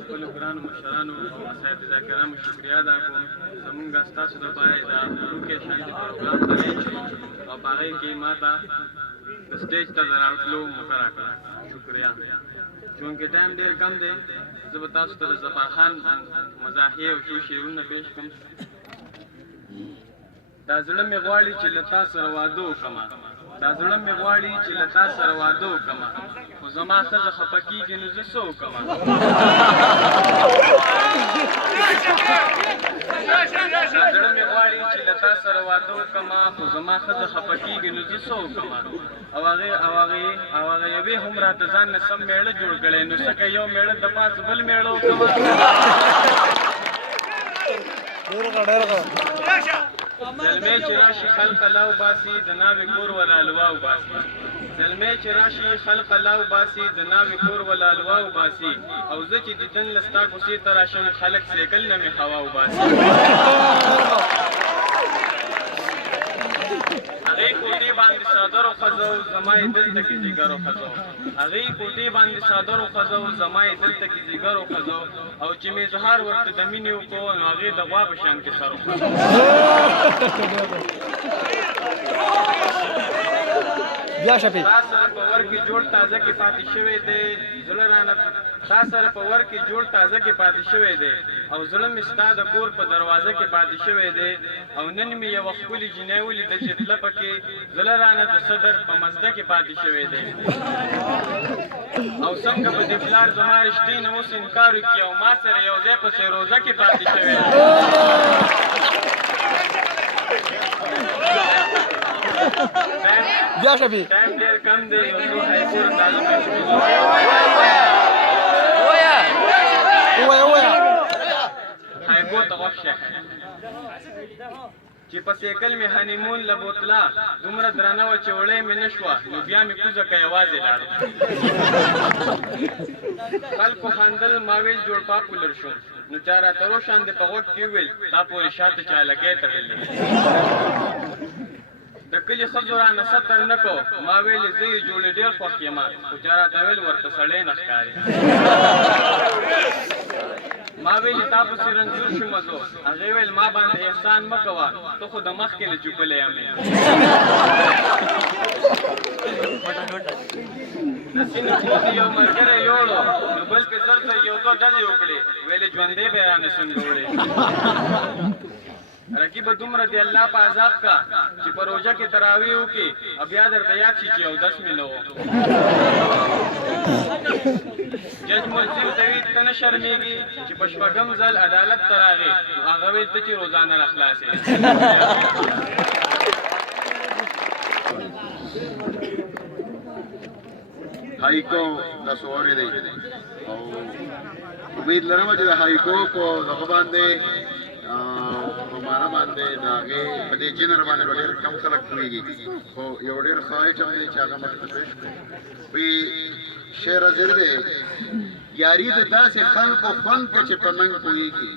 خپلو ګرانو مشرانو او اساتذه کرامو شکریه ادا کوم زمونږ ستاسو دپاره دا وړوکی شانتې پروګرام دی او په هغې کې ما ته د سټیج ته د راتلو موقع راکړه. شکریه. چونکې ټایم ډېر کم دی، زه به تاسو ته د ظفرخان مزاحیې او څو شعرونه پیش کړم. دا زړه مې غواړي چې له تا سره واده وکړمه، دا زړه مې غواړي چې له تا سره واده وکړمه، خو زما ښځه خفه کېږي نو زه څه وکړمه. دا زړه مې غواړي چې له تا سره واده وکړمه، خو زما ښځه خفه کېږي نو زه څه وکړمه. او هغه یوې هم راته ځان نه سم میړه جوړ کړی، نو څه که یو میړه د پاسه بل میړه وکړمه. زلمی چې راشي خلق الله وباسي، د ناوې کور ولا الوا وباسي. زلمی چې راشي خلق الله وباسي، د ناوې کور ولا الوا وباسي. او زه چې دیدن له ستا کوڅې ته راشم، خلک سیکل نه مې هوا وباسي. هغې کوټې باندې څادر وخځو، زما یې دلته کې ځیګر وخځو. هغې کوټې باندې څادر وخځو، زما یې دلته کې ځیګر وخځو. او چې مې اظهار ورته د مینې وکړو، نو هغې د غوا په شانتې سر وخځو. بیا شپې تا سره په ور کې جوړ تازه کې پاتې شوی دی، زړه رانه تا سره په ور کې جوړ تازه کې پاتې شوی دی، او زړه مې ستا د کور په دروازه کې پاتې شوی دی. او نن مې یوه ښکلې جینۍ ولیده چې تله پکې زړه رانه د صدر په مزده کې پاتې شوی دی. او څنګه به د پلار زما رشتې نه اوس انکار وکړي، او ما سره یو ځای پسې روزه کې پاتې شوی دی. بیا شپې ټایم ډېر کم دی، یو څو هایکو اندازه پیش کړو. هایکو ته غوږ شه چې په سیکل مې هنیمون له بوتله دومره درنه وه چې وړی مې نه شوه، نو بیا مې کوزه که یوازې لاړم. خلکو خندل، ما ویل جوړ پاپولر شوم، نو چا راته روشان دې په غوږ کې وویل دا پورې شاته چا لګی تړلی. د کلي ښځو رانه ستر نه کو، ما ویلې زه یې جوړې ډېر خوښ یم، خو چا راته ویل ورته سړی نه ښکاري. ما ویلې تا پسې رنځور شومه زو، هغې ویل ما باندې احسان مه کوه، ته خو د مخکې نه چوپلی یمې. د سیند پوځي یو ملګری یوړو، نو بلکې زر زر یو دوه ډزې وکړې، ویلې ژوندی به یې رانه سنګوړې. رقیبه دومره دی الله په عذاب کا چې په روژه کې تراویح وکړي، او بیا درته یاد شي چې اودس مې نه و. جج ملزم ته ویل ته نه شرمېږي چې په شپږم ځل عدالت ته راغې، نو هغه ویل ته چې روزانه راخلاصې. هایکو تاسو اورېدئ، او امید لرم چې د هایکو په دغه باندې معنا باندې د هغې په دې جنر باندې به ډېر کم خلک پوهېږي، خو یو ډېر ښه ایټم دی چې هغه مخې ته پېښ کړو. وایي شعر حاضر دی، یاري د داسې خلکو خوند که چې په ننګ پوهېږي،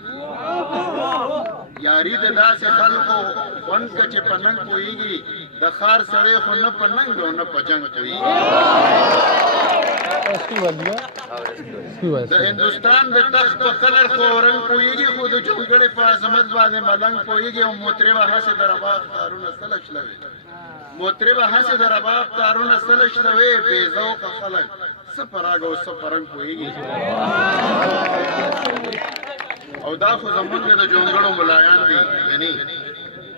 یاري د داسې خلکو خوند که چې په ننګ پوهېږي، د ښار سړی خو نه په ننګ او نه په جنګ پوهېږي. د هندوستان د تخت په قدر خو رنګ پوهېږي، خو د جونګړې په عظمت باندې ملنګ پوهېږي. او مطربه هسې د رباب تارونه سله شلوي، مطربه هسې د رباب تارونه سله شلوي، بې ذوقه خلک څه په راګ او څه په رنګ پوهېږي. او دا خو زمونږ د جونګړو ملایان دي، یعنی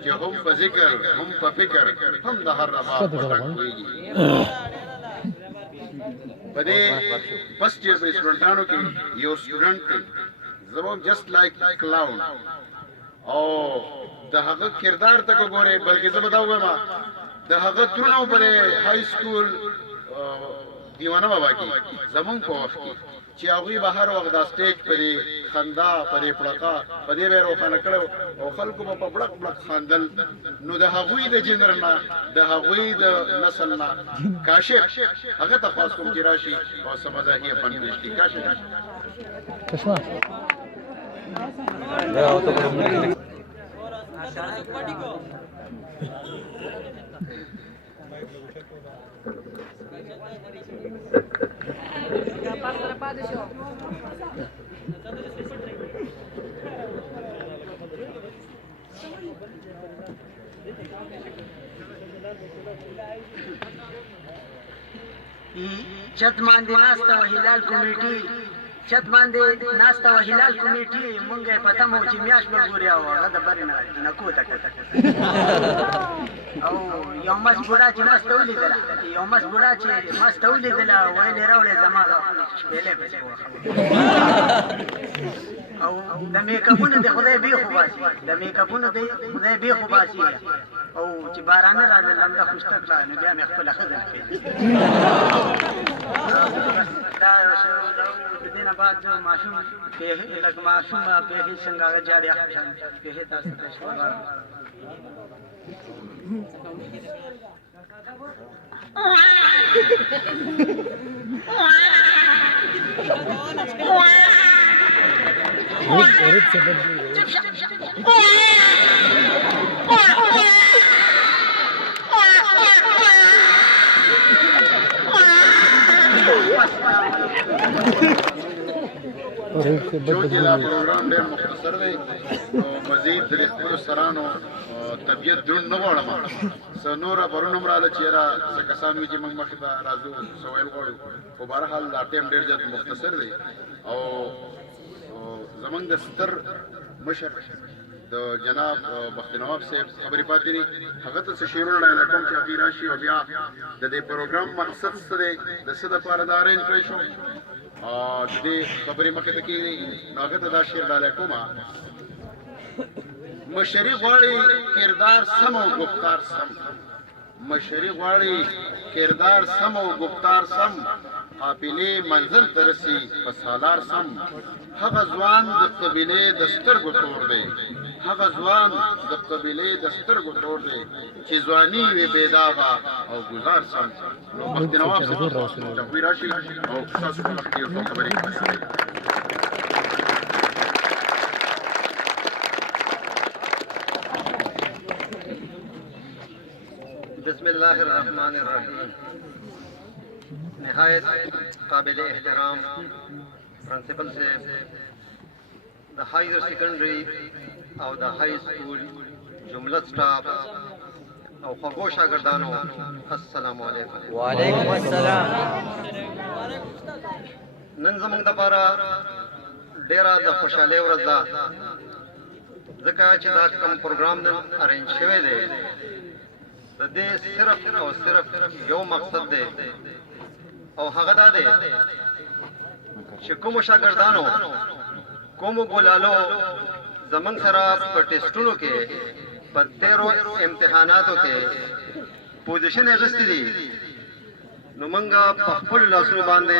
چې هم په ذکر هم په فکر هم د هر رباب په رنګ پوهېږي. په دې فرسټ ایئر په سټوډنټانو کې یو سټوډنټ دی، زموږ جسټ لایک کلاون، او د هغه کردار ته که ګورې، بلکې زه به دا ووایم د هغه ترونه په های سکول دیوانه بابا کې زمونږ په وخت کې چې هغوی به هر وخت دا سټیج په دې خندا، په دې پړقا، په دې به یې روښانه کړی او خلکو به په بړق بړق خندل. نو د هغوی د جنر نه، د هغوی د نسل نه کاشف هغه ته خواست کوم چې راشي او څه مزاحیه فن پیش کړي. کاشف چشمه چت باندې ناسته وه هلال کمیټي چت باندې ناسته وه هلال کمیټي مونږ یې پته مو چې میاشت به ګوري او هغه د برې نه نکو ته او یو مس بوډا چې ماسته ولیدله یو مس بوډا چې ماسته ولیدله ویل یې راوړې زما شپېلې پسې او د میکاپونو د خدای بیخو باسي د میکاپونو د خدای بیخو باسي او چې بارانه راغله لمده خوشته کړه نو بیا مې خپله ښځه دا د دې نه بعد ماشوم لږ ماشومه پېښې څنګه هغه جاړې پېښې تاسو ته شوه رد से बदली چونکې دا پروګرام ډېر مختصر دی او مزید د خپلو سرانو طبیعت دروند نه غواړم څه نور خبرونه هم راغله چې یاره څه کسان وي چې موږ مخې ته راځو څه ویل غواړو خو بهرحال دا ټایم ډېر زیات مختصر دی او زمونږ د ستر مشر د جناب بخت نواب صاحب خبرې پاتې دي هغه ته څه شعرونه ډایله کوم چې هغې راشي او بیا د دې پروګرام مقصد څه دی د څه دپاره دا ارینج کړی شو د دې خبرې مخې ته کېږي نو هغه ته دا شعر ډایله کومه مشري غواړي کردار سم او گفتار سم مشري غواړي کردار سم او گفتار سم قافلې منزل ته رسي په سالار سم هغه ځوان د قبیلې د سترګو تور دی هغه ځوان د قبیلې د سترګو تور دی چې ځواني وي بېداغه او ګزار سم نو بخت نواب صاحب چاپوي راشي او ستاسو په مخ کې یو څو خبرې بسم الله الرحمن الرحیم نہایت قابل احترام پرنسپل سے دا ہائر سیکنڈری او دا ہائی سکول جملت سٹاف او خرگو شاگردانو السلام علیکم وعلیکم السلام نن زمونږ دپاره ډېره د خوشحالۍ ورځ ده ځکه چې دا کوم پروګرام نن ارینج شوی دی د دې صرف او صرف یو مقصد دی او هغه دا دی چې کومو شاګردانو کومو ګلالو زمونږ سره په ټیسټونو کې په 13 امتحاناتو کې پوزیشن اخیستی دي نو موږ په خپلو لاسونو باندې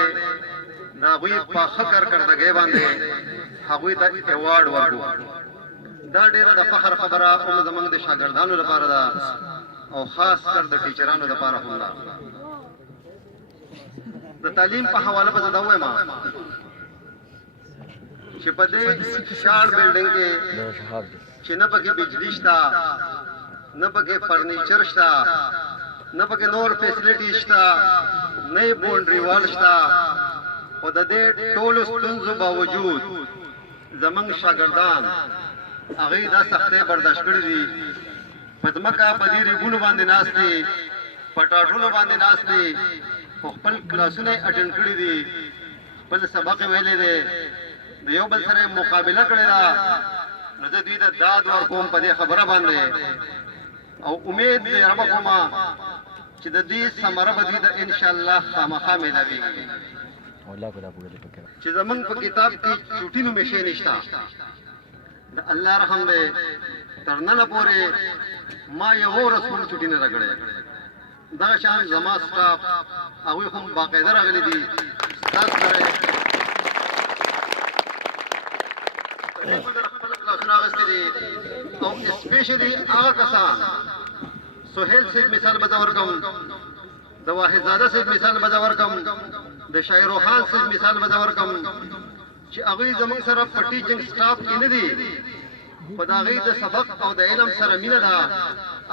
د هغوی په ښه کارکردګۍ باندې هغوی ته ایوارډ ورکړو دا ډېره د فخر خبره هم زمونږ د شاګردانو لپاره ده او خاص کر د ټیچرانو لپاره هم ده د تعلیم په حواله به زه دا ووایم چې په دې شاړ بلډینګ کې چې نه پکې بجلی شته نه پکې فرنیچر شته نه پکې نور فیسلیټي شته نه یې باونډري وال شته خو د دې ټولو ستونزو باوجود زمونږ شاګردان هغوی دا سختۍ برداشت کړي دي په ځمکه په دې ریګونو باندې ناست دي په ټاټونو باندې ناست دي خو خپل کلاسونه یې اټینډ کړي دي خپل سبق یې ویلی دی د یو بل سره یې مقابله کړې ده نو زه دوی ته داد ورکوم په دې خبره باندې او امید دې ربه کومه چې د دې ثمره به دوی ته انشاءالله خامخا میلاویږي چې زمونږ په کتاب کې چوټي نومې شی نشته د الله رحم دی تر ننه پورې ما یو ورځ هم چوټي نه ده کړې دغه شان زما سټاف هغوی هم باقاعده راغلي دي ستاسو سره خپل کلاسونه اخیستي دي او اسپیشلي هغه کسان سهیل صاحب مثال به زه ورکړم د واحدزاده صاحب مثال به زه ورکړم د شاعرو خان صاحب مثال به زه ورکړم چې هغوی زموږ سره په ټیچنګ سټاف کې نه دي خو د هغوی د سبق او د علم سره مینه ده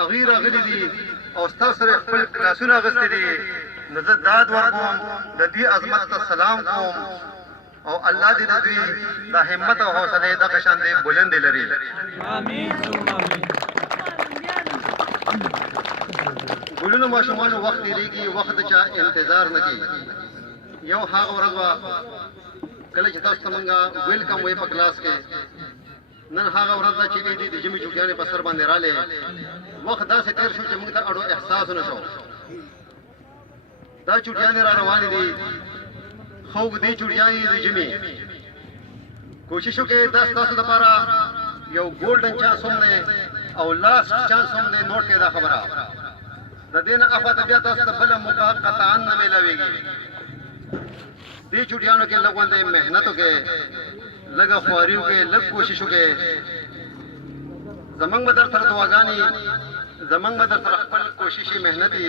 هغوی راغلي دي او ستاسو سره خپل کلاسونه اخیستي دي نو زه داد ورکوم د دې عظمت ته سلام کوم او الله دې د دوی د همت او حوصله د قشان دې بلند لري. ګلونو ماشومان وخت لريږي، وخت چا انتظار نه کوي. یو هغه ورځ کله چې تاسو څنګه ویلکم وې په کلاس کې، نن هغه ورځ چې دې د جمی چوکیانې په سر باندې رااله وخت داسې تیر شو چې موږ ته اړو احساس نه شو. دا چوکیانې را روانې دي، خوږ دې چوکیانې د جمی کوشش وکړئ تاسو لپاره یو ګولډن چانس هم دی او لاست چانس هم دی. نوٹ کې دا خبره د دې نه افات بیا تاسو ته بله موقع قطعا نه میلاویږي. دې چوټیانو کې لږ غوندې محنت وکړئ، لږه خواري وکړئ، لږ کوشش وکړئ. زمونږ به در سره دعاګانې، زمونږ به در سره خپل کوششي محنتي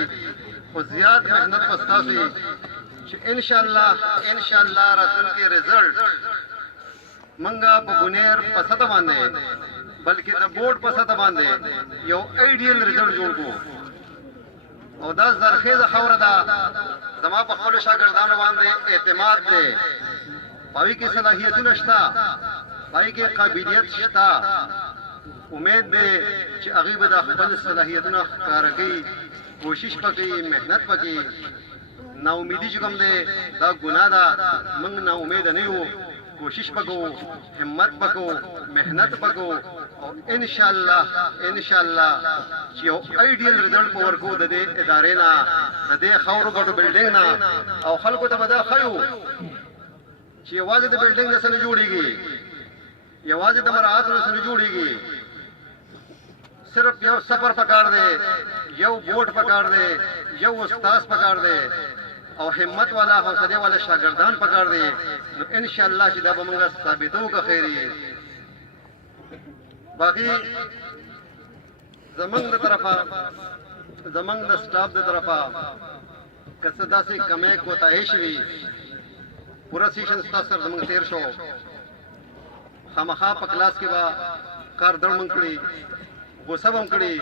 خو زیات محنت به ستاسو وي چې انشاءالله راتلونکي رزلټ منګه په بنیر په سطح باندې بلکې د بورډ په سطح باندې یو ایډیل رزلټ جوړ کړو. او دا زرخیزه خاوره ده، زما په خپلو شاګردانو باندې اعتماد دی، پای کې صلاحیتونه شته، پای کې قابلیت شته. امید دی چې هغوی به د خپل صلاحیتونه ښکاره کوي، کوشش به کوي، محنت به کوي. ناامیدي چې کوم دی دا ګناه ده. موږ ناامیده نه یو، کوشش به کوو، همت به کوو، محنت به کوو او انشاءالله چې یو ایډیل رزلټ به ورکو د دې ادارې نه، د دې خاورو ګټو بلډینګ نه. او خلکو ته به دا ښیو چې یوازې د بلډینګ نه څه نه جوړېږي، یوازې د مراعات نه څه نه جوړېږي. صرف یو سفر پکار دی، یو بوټ پکار دی، یو استاد پکار دی او همت والا حوصله والا شاګردان پکار دی. نو انشاءالله چې دا به موږ ثابتو که خیری. باقي زمونږ د طرفه، زمونږ د سټاف د طرفه که څه داسې کمی کوتاهي شوي، پوره سیشن ستاسو سره زمونږ تېر شو، خامخا په کلاس کې به کار دړ مونږ کړي، غوسه به هم کړي.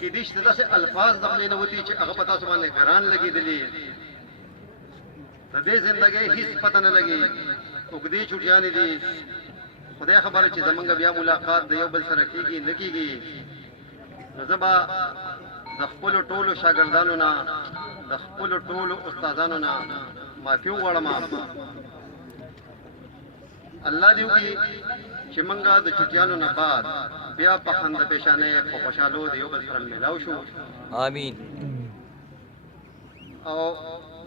کېدای شي داسې الفاظ د خولې نه وتي چې هغه په تاسو باندې ګران لګېدلي. د دې زندګۍ هېڅ پته نه لګي، اوږدې چوټیانې دي. خدای خبره چې زمونږ بیا ملاقات د یو بل سره کېږي نه کېږي. نو زه به د خپلو ټولو شاګردانو نه، د خپلو ټولو استادانو نه معافي وغواړم. الله دې وکړي چې موږ د چوټیانو نه بعد بیا په خنده پیشانۍ په خوشحالو د یو بل سره میلاو شو. آمین. او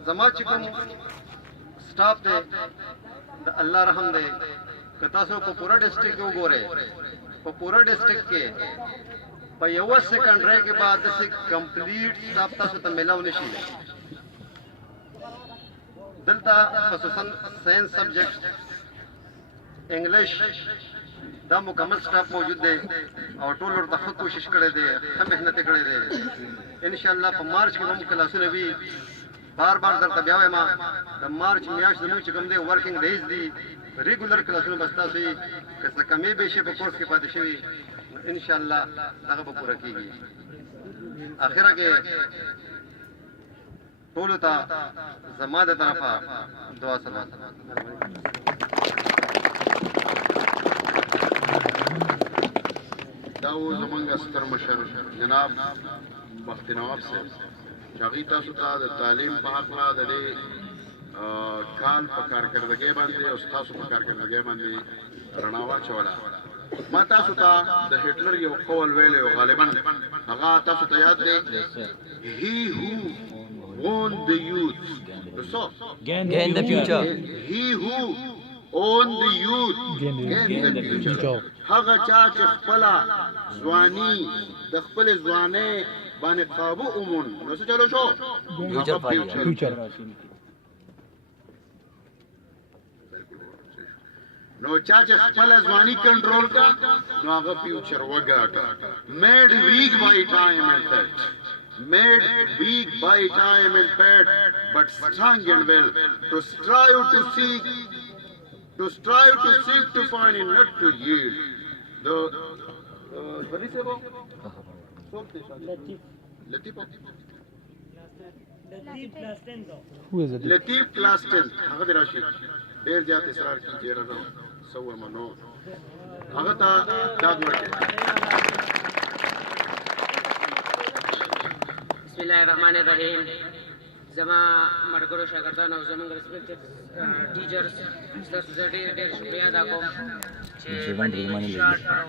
زما چې کوم سټاف دی د الله رحم دی. که تاسو په پوره ډسټرکټ کې وګورئ، په پوره ډسټرکټ کې په یوه سیکنډرۍ کې به داسې کمپلیټ سټاف تاسو ته میلاو نه شي. دلته خصوصا ساینس سبجیکټ، انګلیش دا مکمل سټاف موجود دی او ټول ورته ښه کوشش کړی دی، ښه محنت یې کړی دی. انشاءالله په مارچ کې به موږ کلاسونه وي. بار درته بیا وایم د مارچ میاشت زموږ چې کوم دی ورکینګ ډیز دي، ریګولر کلاسونه به ستاسو وي. که څه کمې بیشي په کورس کې پاتې شوي نو انشاءالله هغه به پوره کېږي. اخره کې ټولو ته زما د طرفه دعا سلام. دا و زمونږ ستر مشر جناب بخت نواب صاحب چې هغوی تاسو ته د تعلیم په هکله د دې کال په کارکردګۍ باندې او ستاسو په کارکردګۍ باندې رڼا واچوله. ما تاسو ته د هټلر یو قول ویلی و، غالبا هغه تاسو ته یاد دی، he who won the youth Gain the future. he who own the youth gain the future. هغه چا چې خپله ځواني د خپلې ځوانۍ باندې قابو اومون نو څه چلو شو؟ Future. نو چا چې خپله ځواني کنټرول کا نو هغه فیوچر وګاټه. made weak by time and fat, made weak by time and fat, but strong and well, to strive to seek, to find and not to yield. The Who is it? Latif class 10 هغه دی راشي. ډېر زیات اصرار کوي چې راځه سوه منو هغه ته داد ورکړي. بسم الله الرحمن الرحیم. زما مرګرو شاګردان او زموږ ریسپیکټډ ټیچرز ستاسو ډېر ډېر شکریه ادا کوم چې باندې شارټ پروګرام